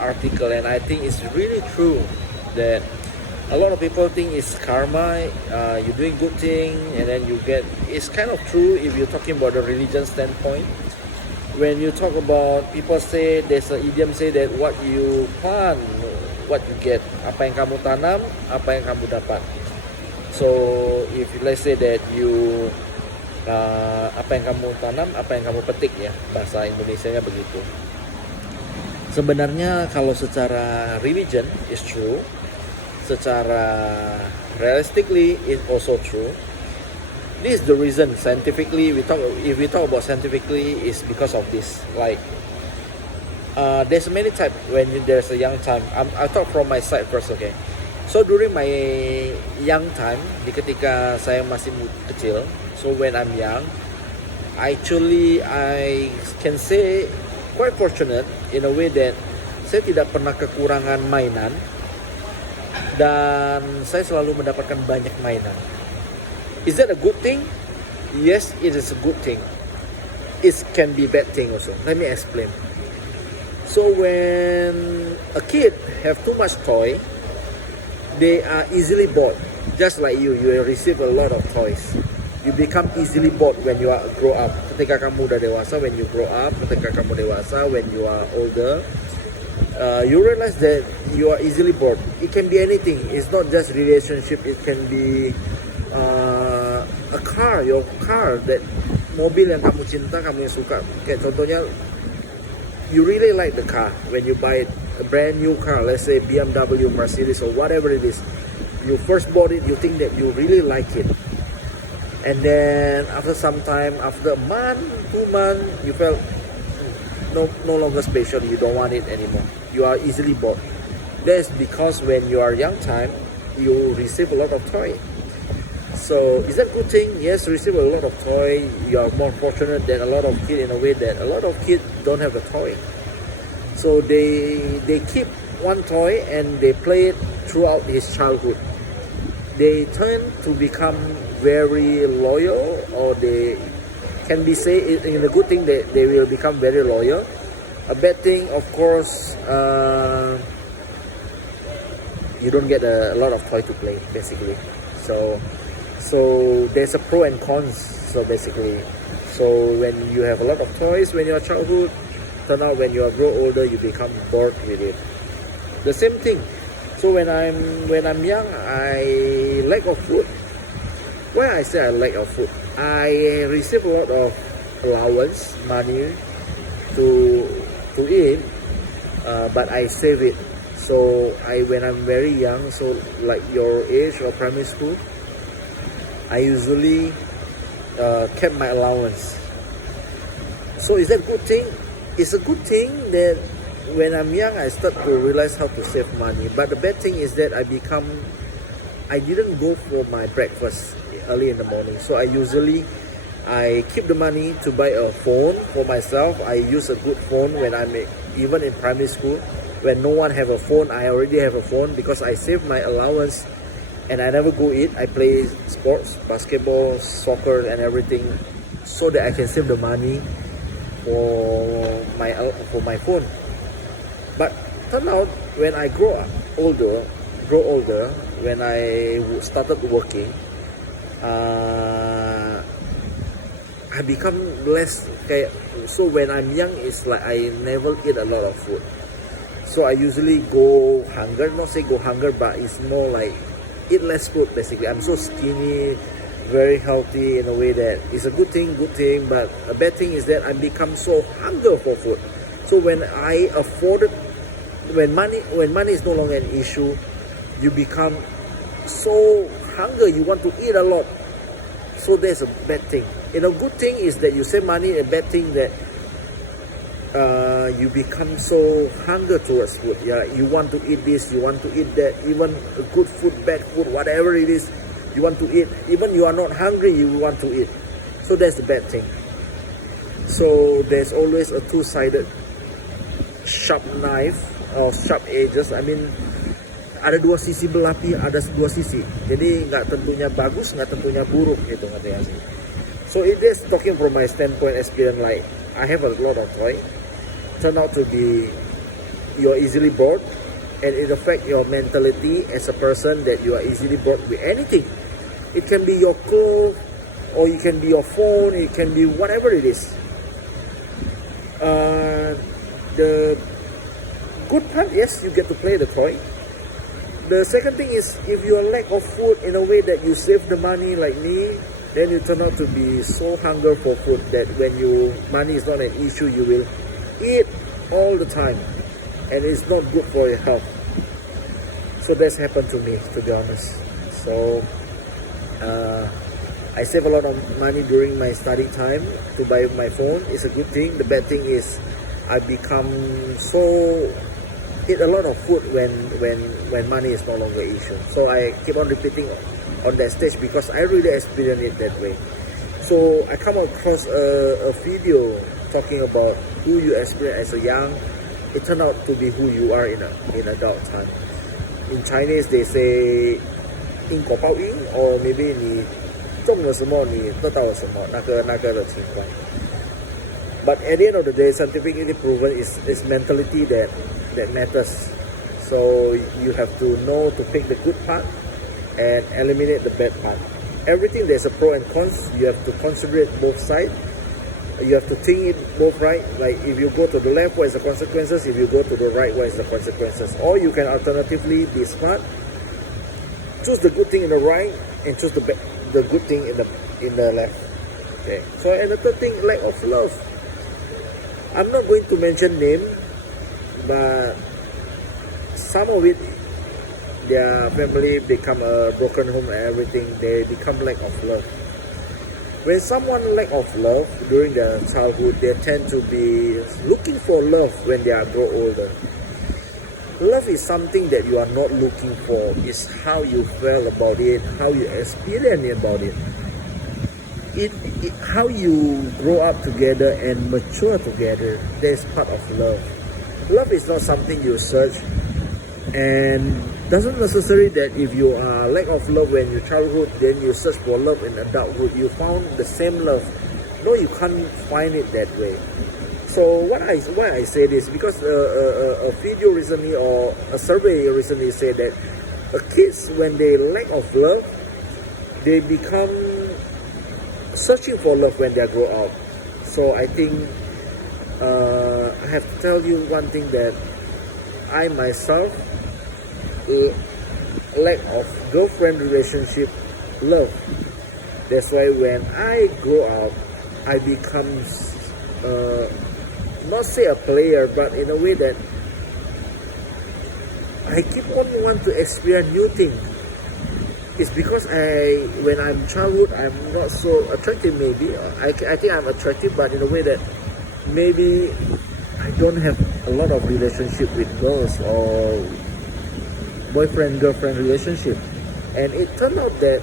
article, and I think it's really true that a lot of people think it's karma. You're doing good thing, and then you get. It's kind of true if you're talking about the religion standpoint. When you talk about, people say there's an idiom say that what you plant, what you get. Apa yang kamu tanam, apa yang kamu dapat. So if let's say that you apa yang kamu tanam, apa yang kamu petik ya, bahasa Indonesianya begitu. Sebenarnya kalau secara religion is true, secara realistically is also true. This is the reason scientifically if we talk about scientifically is because of this. Like there's many types when there's a young time. I'll talk from my side first, okay? So during my young time, di ketika saya masih kecil, so when I'm young, actually I can say quite fortunate in a way that saya tidak pernah kekurangan mainan dan saya selalu mendapatkan banyak mainan. Is that a good thing? Yes, it is a good thing. It can be bad thing also. Let me explain. So when a kid have too much toy, they are easily bored. Just like you receive a lot of toys. You become easily bored when you are grow up. Ketika kamu udah dewasa, when you grow up, ketika kamu dewasa, when you are older, you realize that you are easily bored. It can be anything. It's not just relationship. It can be a car, your car, that mobil yang kamu cinta, kamu yang suka. Kayak contohnya, you really like the car when you buy a brand new car, let's say BMW, Mercedes, or whatever it is. You first bought it, you think that you really like it. And then after some time, after a month, 2 months, you felt no longer special. You don't want it anymore. You are easily bored. That's because when you are young time, you receive a lot of toy. So is that a good thing? Yes, receive a lot of toy. You are more fortunate than a lot of kids in a way that a lot of kids don't have a toy. So they keep one toy and they play it throughout his childhood. They tend to become very loyal, or they can be say in a good thing that they will become very loyal. A bad thing, of course, you don't get a lot of toy to play basically. So there's a pro and cons. So basically, so when you have a lot of toys when you're childhood, turn out when you grow older you become bored with it. The same thing. So when I'm young, I lack of food. Why I say I lack of food? I receive a lot of allowance, money to eat, but I save it. So when I'm very young, so like your age or primary school, I usually kept my allowance. So is that a good thing? It's a good thing that when I'm young, I start to realize how to save money. But the bad thing is that I didn't go for my breakfast early in the morning. So I keep the money to buy a phone for myself. I use a good phone when even in primary school. When no one have a phone, I already have a phone because I save my allowance and I never go eat. I play sports, basketball, soccer and everything so that I can save the money for my phone. But turn out when I grow older, when I started working, I become less. So when I'm young, it's like I never eat a lot of food. So I usually go hunger, not say go hunger, but it's more like eat less food basically. I'm so skinny, very healthy in a way that it's a good thing, but a bad thing is that I become so hunger for food. So when money is no longer an issue, you become so hunger, you want to eat a lot. So there's a bad thing. And a good thing is that you save money. A bad thing that you become so hunger towards food. Yeah, you want to eat this, you want to eat that, even good food, bad food, whatever it is, you want to eat. Even you are not hungry, you want to eat. So that's the bad thing. So there's always a two-sided sharp knife or sharp edges. I mean, ada dua sisi belapi, ada dua sisi. Jadi nggak tentunya bagus, nggak tentunya buruk gitu, ngerti gak sih? So it is talking from my standpoint experience, like I have a lot of toy, turn out to be you're easily bored, and it affects your mentality as a person, that you are easily bored with anything. It can be your clothes, or it can be your phone, it can be whatever it is. The good part, yes, you get to play the toy. The second thing is, if you are lack of food in a way that you save the money like me, then you turn out to be so hunger for food that when money is not an issue, you will eat all the time, and it's not good for your health. So that's happened to me, to be honest. So I save a lot of money during my study time to buy my phone. It's a good thing. The bad thing is I become so eat a lot of food when money is no longer an issue. So I keep on repeating on that stage because I really experience it that way. So I come across a video talking about who you experience as a young. It turned out to be who you are in adult time. In Chinese they say 因果报应, or maybe 你种了什么你得到了什么那个的情况. But at the end of the day, scientifically proven is mentality that matters. So you have to know to pick the good part and eliminate the bad part. Everything there's a pro and cons. You have to consider both sides. You have to think it both right. Like if you go to the left, what is the consequences? If you go to the right, what is the consequences? Or you can alternatively be smart, choose the good thing in the right, and choose the good thing in the left. Okay. So and the third thing, lack of love. I'm not going to mention name, but some of it, their family become a broken home and everything. They become lack of love. When someone lack of love during their childhood, they tend to be looking for love when they are grow older. Love is something that you are not looking for. It's how you feel about it, how you experience about it. How you grow up together and mature together. That's part of love. Love is not something you search, and doesn't necessarily that if you are lack of love when your childhood, then you search for love in adulthood. You found the same love. No, you can't find it that way. So why I say this, because a video recently or a survey recently said that kids, when they lack of love, they become searching for love when they grow up. So I think I have to tell you one thing, that I myself lack of girlfriend relationship love. That's why when I grow up, I become not say a player, but in a way that I keep on want to experience new things. It's because when I'm childhood, I'm not so attractive. Maybe I think I'm attractive, but in a way that maybe I don't have a lot of relationship with girls or boyfriend-girlfriend relationship. And it turned out that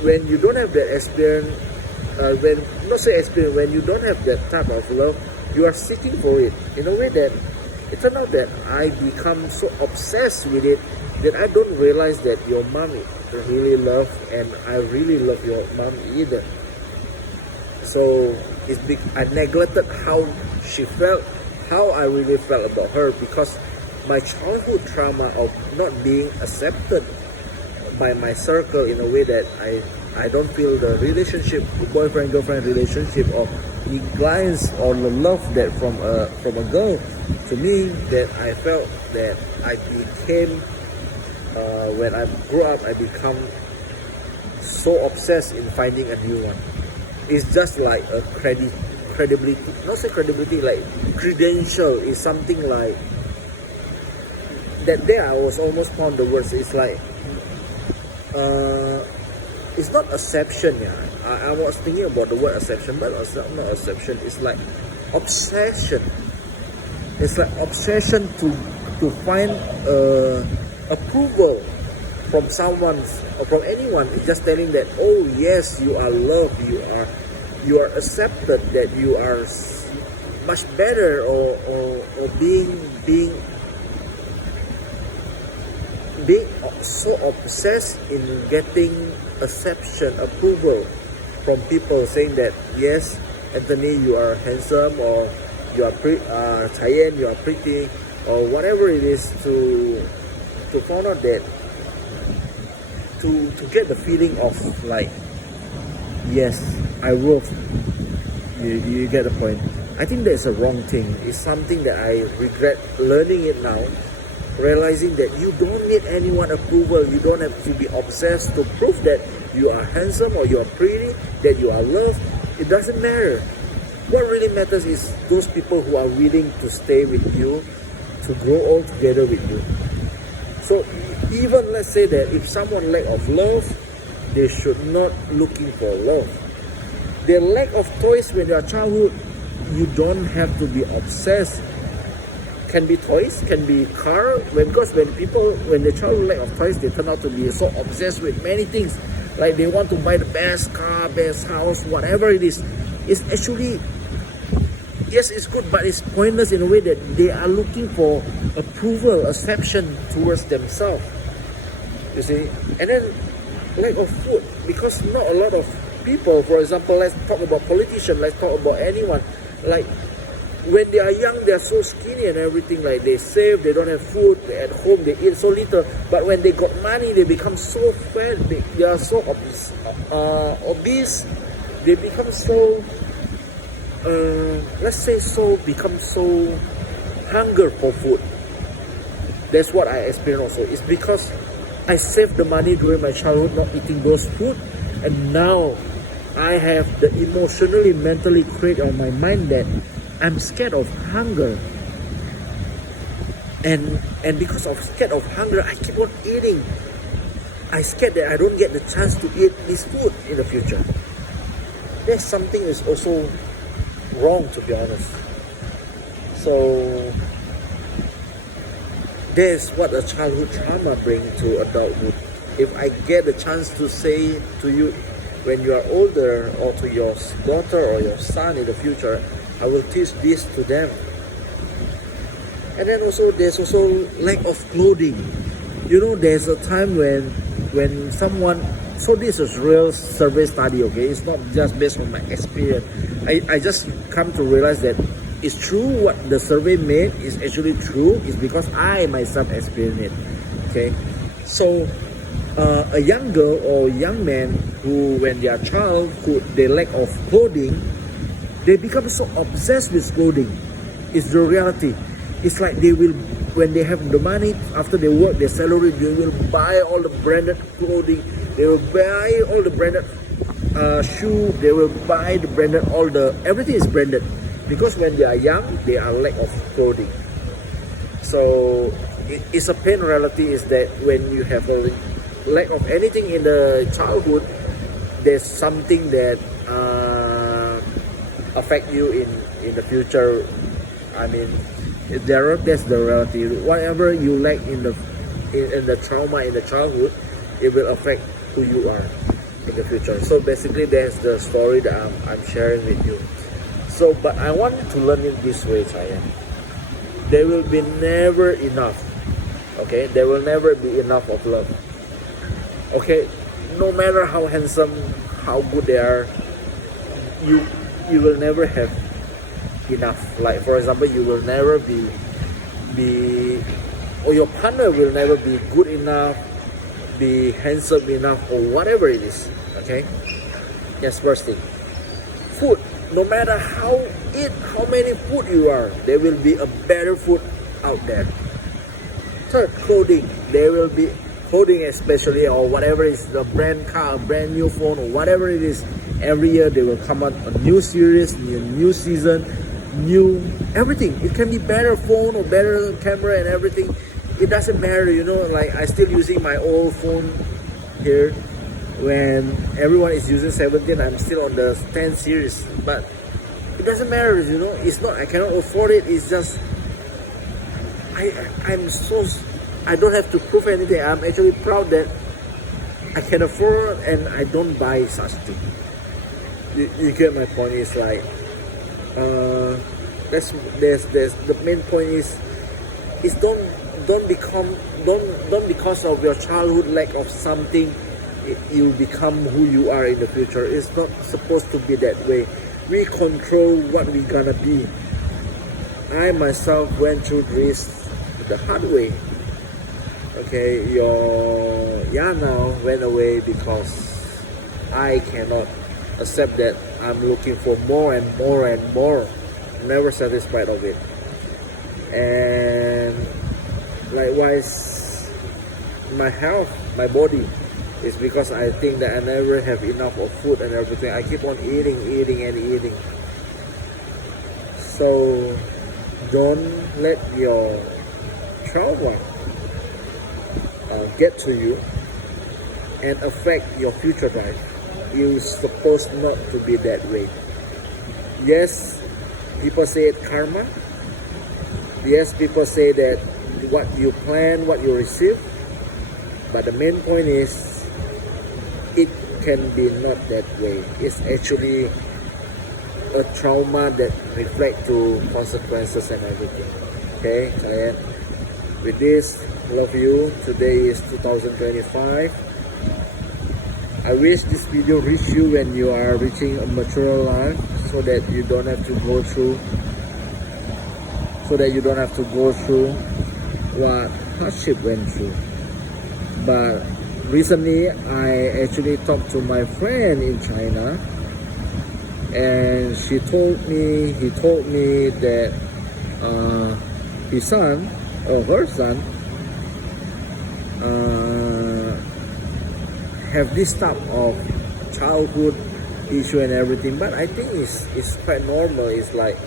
when you don't have that experience, when you don't have that type of love, you are seeking for it. In a way that it turned out that I become so obsessed with it that I don't realize that your mom really love, and I really love your mom either. So I neglected how she felt, how I really felt about her, because my childhood trauma of not being accepted by my circle in a way that I don't feel the relationship, the boyfriend-girlfriend relationship, or the glance or the love that from a girl to me, that I felt that I became when I grew up, I become so obsessed in finding a new one. It's just like a credibility, not say credibility, like credential is something like that. There I was almost found the words. It's like it's not acception. Yeah, I was thinking about the word acception, but it's not acception. It's like obsession. It's like obsession to find approval from someone or from anyone. It's just telling that, oh yes, you are loved, you are accepted, that you are much better, or being so obsessed in getting acceptance, approval from people, saying that yes, Anthony, you are handsome, or you are Cheyenne, you are pretty, or whatever it is to find out that to get the feeling of like, yes, I worth. You get the point. I think that's a wrong thing. It's something that I regret learning it now, realizing that you don't need anyone approval. You don't have to be obsessed to prove that you are handsome or you are pretty, that you are loved. It doesn't matter. What really matters is those people who are willing to stay with you, to grow old together with you. So even let's say that if someone lack of love, they should not looking for love. Their lack of toys when they are childhood, you don't have to be obsessed. Can be toys, can be car. Because when the child lack of toys, they turn out to be so obsessed with many things. Like they want to buy the best car, best house, whatever it is. It's actually, yes, it's good, but it's pointless in a way that they are looking for approval, acceptance towards themselves. You see? And then lack of food, because not a lot of people, for example, let's talk about politicians, let's talk about anyone, like when they are young, they are so skinny and everything, like they save, they don't have food, at home they eat so little, but when they got money, they become so fat, they are so obese, they become so, become so hunger for food. That's what I experienced also. It's because I saved the money during my childhood not eating those food, and now I have the emotionally, mentally create on my mind that I'm scared of hunger. And because of scared of hunger, I keep on eating. I scared that I don't get the chance to eat this food in the future. There's something is also wrong, to be honest. So that's what a childhood trauma brings to adulthood. If I get the chance to say to you when you are older, or to your daughter or your son in the future, I will teach this to them. And then also there's also lack of clothing. You know, there's a time when someone, so this is real survey study, okay? It's not just based on my experience. I just come to realize that it's true what the survey made is actually true. It's because I myself experienced it, okay? So a young girl or young man who, when they are childhood, they lack of clothing, they become so obsessed with clothing. It's the reality. It's like they will, when they have the money, after they work their salary, they will buy all the branded clothing, they will buy all the branded shoe, they will buy the branded, everything is branded. Because when they are young, they are lack of clothing. So it's a pain reality is that when you have a lack of anything in the childhood, there's something that affect you in the future. I mean, that's the reality. Whatever you lack in the trauma in the childhood, it will affect who you are in the future. So basically, that's the story that I'm sharing with you. So, but I want you to learn it this way, Cheyenne. There will be never enough. Okay, there will never be enough of love. Okay, no matter how handsome, how good they are, you will never have enough. Like for example, you will never be or your partner will never be good enough, be handsome enough, or whatever it is. Okay, that's first thing. Food, no matter how many food you are, there will be a better food out there. Third, clothing, there will be clothing, especially, or whatever is the brand car, brand new phone, or whatever it is. Every year they will come out a new series, new season, new everything. It can be better phone or better camera and everything. It doesn't matter, you know. Like I still using my old phone here. When everyone is using 17, I'm still on the 10 series. But it doesn't matter, you know. It's not I cannot afford it. It's just I don't have to prove anything. I'm actually proud that I can afford and I don't buy such thing. You get my point? It's like there's the main point is don't because of your childhood lack of something you become who you are in the future. It's not supposed to be that way. We control what we're gonna be. I myself went through this the hard way. Okay, your Yana went away because I cannot accept that I'm looking for more and more and more, never satisfied of it. And likewise, my health, my body, is because I think that I never have enough of food and everything. I keep on eating and eating. So don't let your trauma get to you and affect your future life. You're supposed not to be that way. Yes, people say it karma. Yes, people say that what you plan, what you receive. But the main point is, it can be not that way. It's actually a trauma that reflect to consequences and everything. Okay, Cheyenne. With this, love you. Today is 2025. I wish this video reach you when you are reaching a mature life, so that you don't have to go through what hardship went through. But recently I actually talked to my friend in China, and he told me that his son or her son have this type of childhood issue and everything. But I think it's quite normal. It's like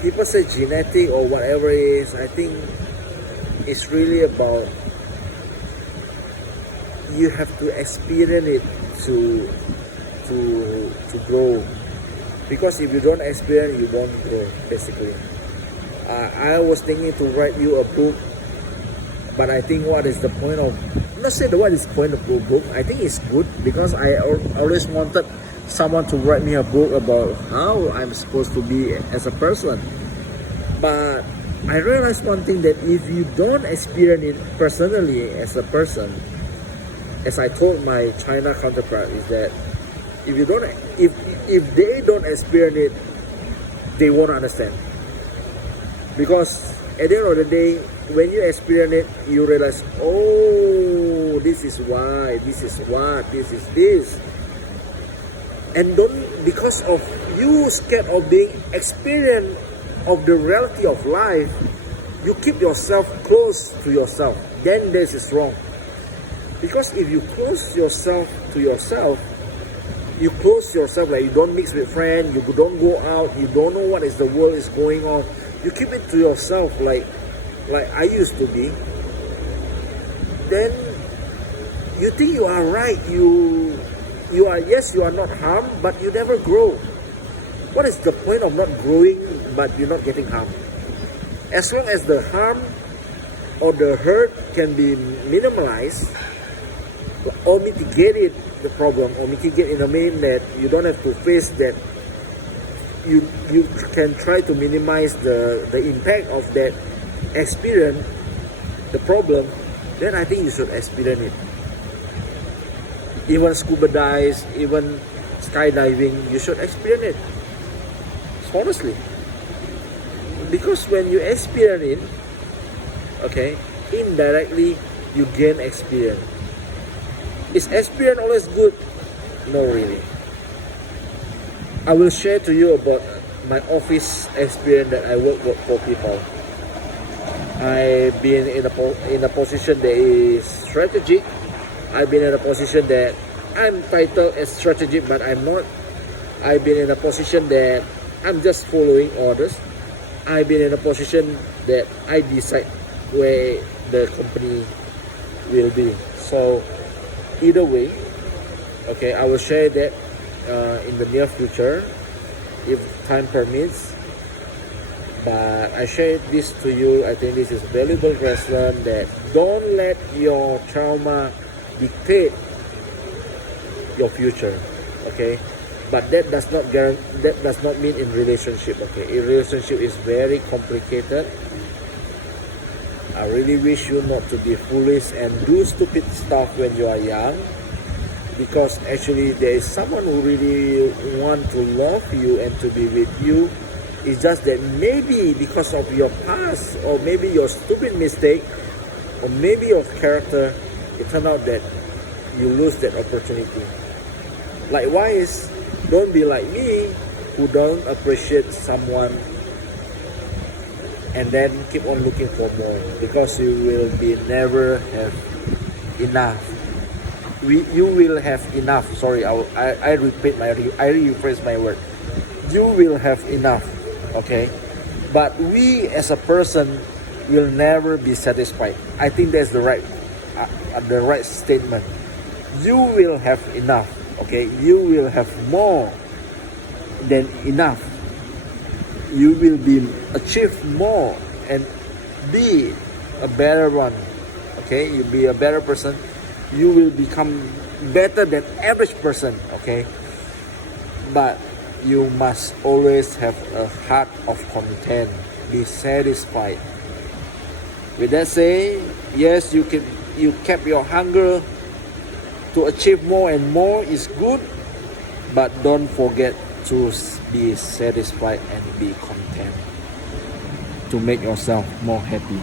people say genetic or whatever it is. I think it's really about you have to experience it to grow. Because if you don't experience, you won't grow, basically. I was thinking to write you a book, but I think what is the point of, not say what is the point of the book. I think it's good because I always wanted someone to write me a book about how I'm supposed to be as a person. But I realized one thing, that if you don't experience it personally as a person, as I told my China counterpart, is that if they don't experience it, they won't understand. Because at the end of the day, when you experience it, you realize, oh, this is why, this is what, this is this. And don't, because of you scared of being experienced of the reality of life, you keep yourself close to yourself. Then this is wrong. Because if you close yourself to yourself, you close yourself, like you don't mix with friends, you don't go out, you don't know what is the world is going on. You keep it to yourself, like I used to be. Then you think you are right. You are, yes, you are not harmed, but you never grow. What is the point of not growing but you're not getting harmed? As long as the harm or the hurt can be minimalized or mitigated, the problem, or mitigate in a way that you don't have to face that, you can try to minimize the impact of that experience, the problem, then I think you should experience it. Even scuba dives, even skydiving, you should experience it. Honestly. Because when you experience it, okay, indirectly you gain experience. Is experience always good? No, really. I will share to you about my office experience that I work for people. I've been in a position that is strategic. I've been in a position that I'm titled as strategic, but I'm not. I've been in a position that I'm just following orders. I've been in a position that I decide where the company will be. So either way, okay, I will share that in the near future if time permits. But I share this to you. I think this is valuable lesson, that don't let your trauma dictate your future. Okay, but that does not mean in relationship. Okay, in relationship is very complicated. I really wish you not to be foolish and do stupid stuff when you are young, because actually there is someone who really want to love you and to be with you It's just that maybe because of your past, or maybe your stupid mistake, or maybe your character, it turned out that you lose that opportunity. Likewise, don't be like me, who don't appreciate someone and then keep on looking for more, because you will be never have enough. You will have enough. Sorry, I repeat I rephrase my word. You will have enough, okay? But we as a person will never be satisfied. I think that's the right statement. You will have enough, okay? You will have more than enough. You will be achieve more and be a better one, okay? You'll be a better person. You will become better than average person, okay? But you must always have a heart of content. Be satisfied. With that say, yes, you kept your hunger to achieve more and more is good, but don't forget to be satisfied and be content to make yourself more happy.